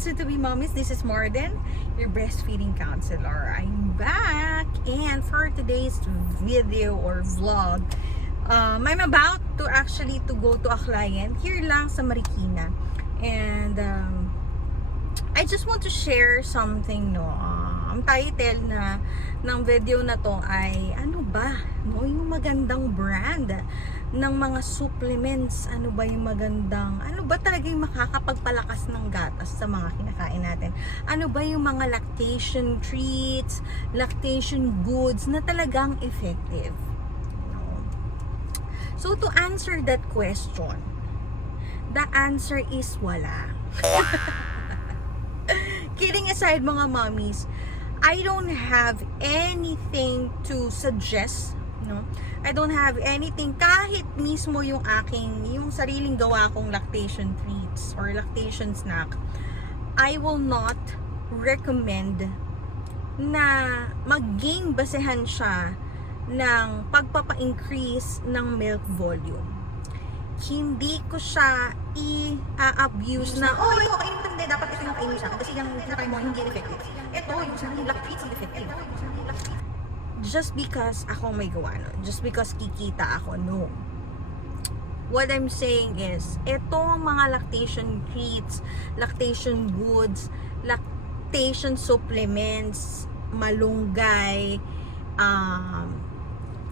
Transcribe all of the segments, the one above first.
soon-to-be mommies. This is Marden, your breastfeeding counselor. I'm back, and for today's video or vlog, I'm about to go to a client here lang sa Marikina, and I just want to share something, no. Ang title ng video na to ay ano ba, no, yung magandang brand ng mga supplements. Ano ba yung magandang, ano ba talaga yung makakapagpalakas ng gatas sa mga kinakain natin? Ano ba yung mga lactation treats, lactation goods na talagang effective, no? So to answer that question, the answer is wala. Kidding aside, mga mommies, I don't have anything to suggest, no? I don't have anything, kahit mismo yung sariling gawa kong lactation treats or lactation snack, I will not recommend na mag-gain basehan siya ng pagpapa-increase ng milk volume. Hindi ko siya i-abuse na, oh, ito, kainin mo hindi, dapat ito yung kainin siya kasi yung kinakain mo hindi effective. Ito, yung sariling lactates ang effective. Just because ako may gawa nun, just because kikita ako, no. What I'm saying is, itong mga lactation treats, lactation goods, lactation supplements, malunggay,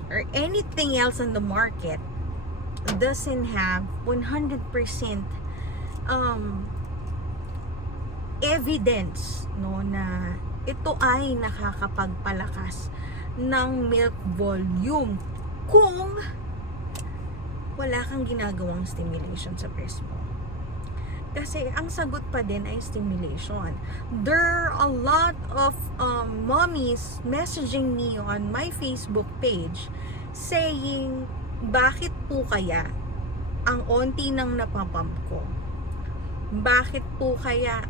or anything else on the market doesn't have 100% evidence, no, na ito ay nakakapagpalakas ng milk volume kung wala kang ginagawang stimulation sa breast mo. Kasi ang sagot pa din ay stimulation. There are a lot of mommies messaging me on my Facebook page saying, bakit po kaya ang onti nang napapump ko? Bakit po kaya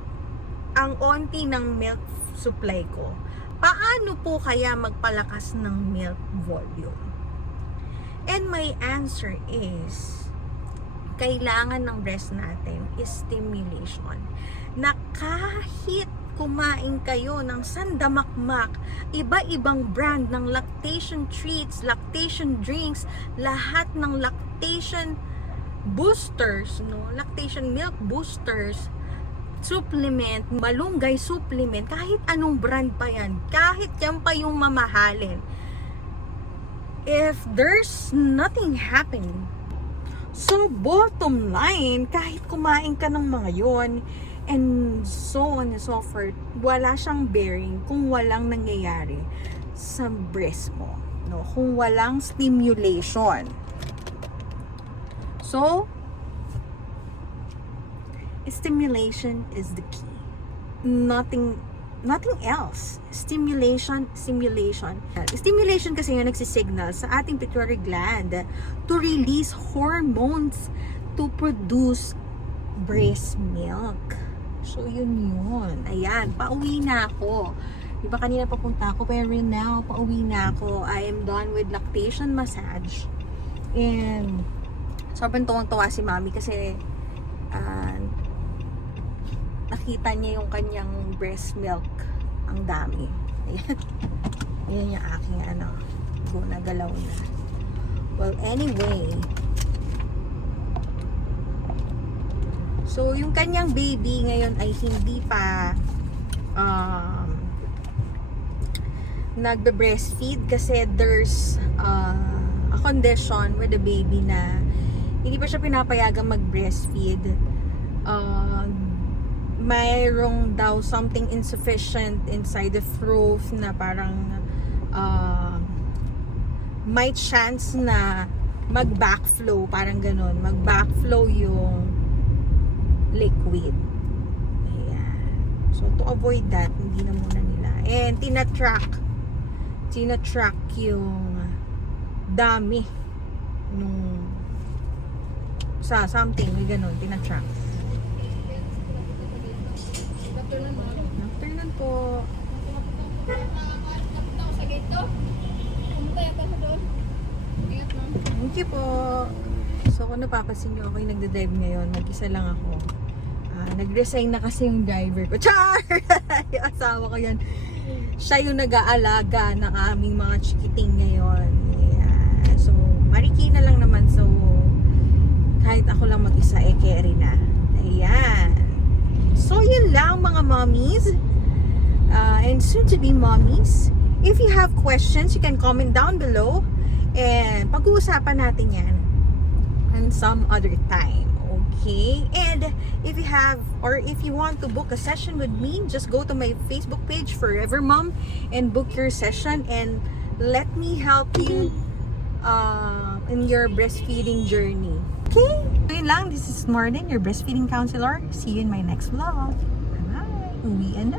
ang onti ng milk supply ko? Paano po kaya magpalakas ng milk volume? And my answer is, kailangan ng breast natin is stimulation. Na kahit kumain kayo ng sandamakmak, iba-ibang brand ng lactation treats, lactation drinks, lahat ng lactation boosters, no, lactation milk boosters, supplement, malunggay supplement, kahit anong brand pa yan, kahit yan pa yung mamahalin, if there's nothing happening, so bottom line, kahit kumain ka ng mga yon and so on and so forth, wala siyang bearing kung walang nangyayari sa breast mo, no? Kung walang stimulation. So stimulation is the key. Nothing else. Stimulation. Stimulation kasi yung nagsisignal sa ating pituitary gland to release hormones to produce breast milk. So, yun. Ayan, pauwi na ako. Diba kanina papunta ako, pero now, pauwi na ako. I am done with lactation massage. And, sobrang tuwang-tuwa si Mami kasi, nakita niya yung kanyang breast milk. Ang dami. Ayan. Ayan yung aking, nagalaw na. Well, anyway, so, yung kanyang baby ngayon ay hindi pa nagbe-breastfeed kasi there's a condition with the baby na hindi pa siya pinapayagang mag-breastfeed. Mayroong daw something insufficient inside the throat na parang may chance na mag-backflow, parang ganun. Mag-backflow yung liquid. Ayan. So, to avoid that, hindi na muna nila. And, tina-track yung dami nung sa something, may ganun, tina-track. Afternoon po. Thank you po. So, kung napapansin nyo, ako yung nagda-drive ngayon. Mag-isa lang ako. Nag-resign na kasi yung driver ko. Char! Yung asawa ko yan. Siya yung nag-aalaga ng aming mga chikiting ngayon. Yeah. So, mariki na lang naman. So, kahit ako lang mag-isa, carry na. Ayan. So, yun lang mga mommies. And soon to be mommies. If you have questions, you can comment down below. And pag-uusapan natin yan and some other time. Okay? And if you have or if you want to book a session with me, just go to my Facebook page, Forever Mom, and book your session and let me help you in your breastfeeding journey. Okay? So yun lang. This is Marlene, your breastfeeding counselor. See you in my next vlog. Bye-bye. Uwi na.